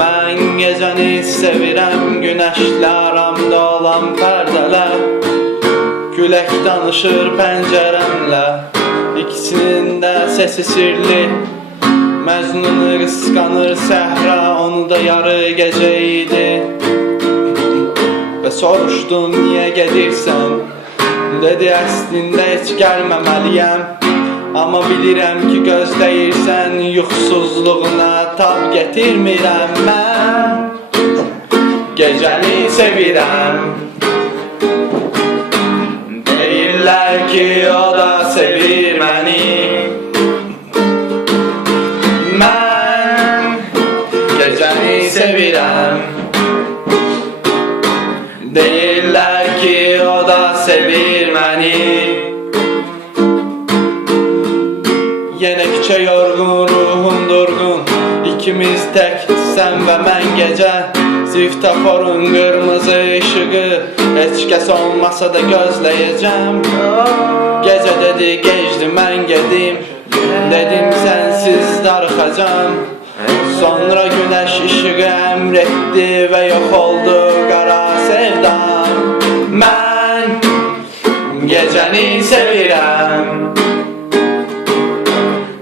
Mən gecəni sevirəm, günəşlə aramda olan pərdələr. Külək danışır pəncərəmlə, ikisinin də səsi sirli. Məcnunu qısqanır səhra, onu da yarı gecə idi. Və soruşdum, niyə gedirsən? Dedi, əslində heç gəlməməliyəm. Amma bilirəm ki, gözləyirsən, yuxusuzluğuna tab getirmirəm mən. Gecəni sevirəm. Deyirlər ki, o da sevir məni. Mən gecəni sevirəm. Deyirlər ki, o da sevir məni. Yenə küçə yorğun, ruhum durğun. İkimiz tək, sən və mən gecə. Svetoforun qırmızı işığı, heç kəs olmasa da gözləyəcəm. Gecə dedi, gecdi, mən gedim. Dedim, sənsiz darıxacam. Sonra günəş işığı əmr etdi və yox oldu qara sevdam. Mən gecəni sevirəm.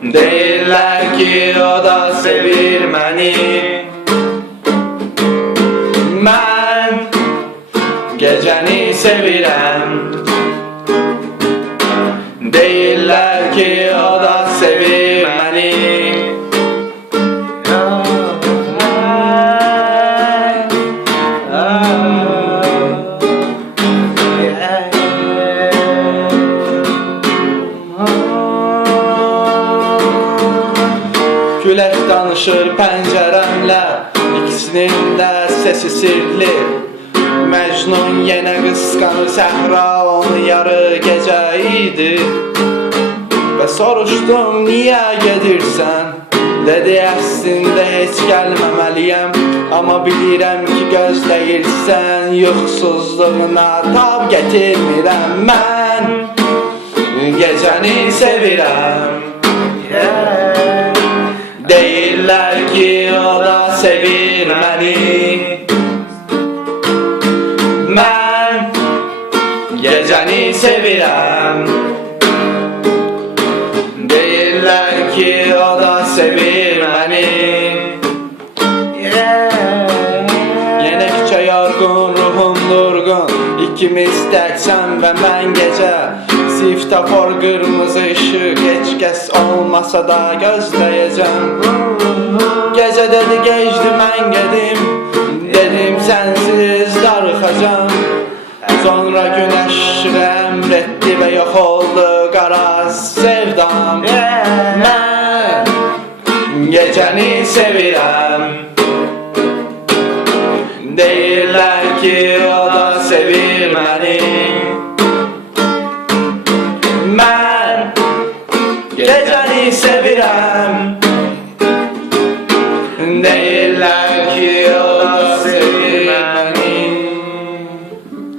Deyirlər ki, o da sevir məni. Mən gecəni sevirəm. Deyirlər ki, o da sevir məni. Külək danışır pəncərəmlə, ikisinin də səsi sirli. Məcnun yenə qısqanır səhra, onu yarı gecə idi. Və soruşdum, niyə gedirsən? Dedi, əslində heç gəlməməliyəm. Amma bilirəm ki, gözləyirsən, yuxusuzluğuna tab getirmirəm mən. Gecəni sevirəm. Deyirlər ki, o da sevir məni. Mən gecəni sevirəm. Deyirlər ki, o da sevir məni. Yenə küçə yorğun, ruhum durğun. İkimiz tək, sən və mən gecə. Svetofor qırmızı işıq, heç kəs olmasa da gözləyəcəm. Gecə dedi, gecdi, mən gedim. Dedim, sənsiz darıxacam. Sonra günəş işığı əmr etdi və yox oldu qara sevdam. Mən gecəni sevirəm. Deyirlər ki, o da sevir məni. Mən gecəni sevirəm. Deyirlər ki,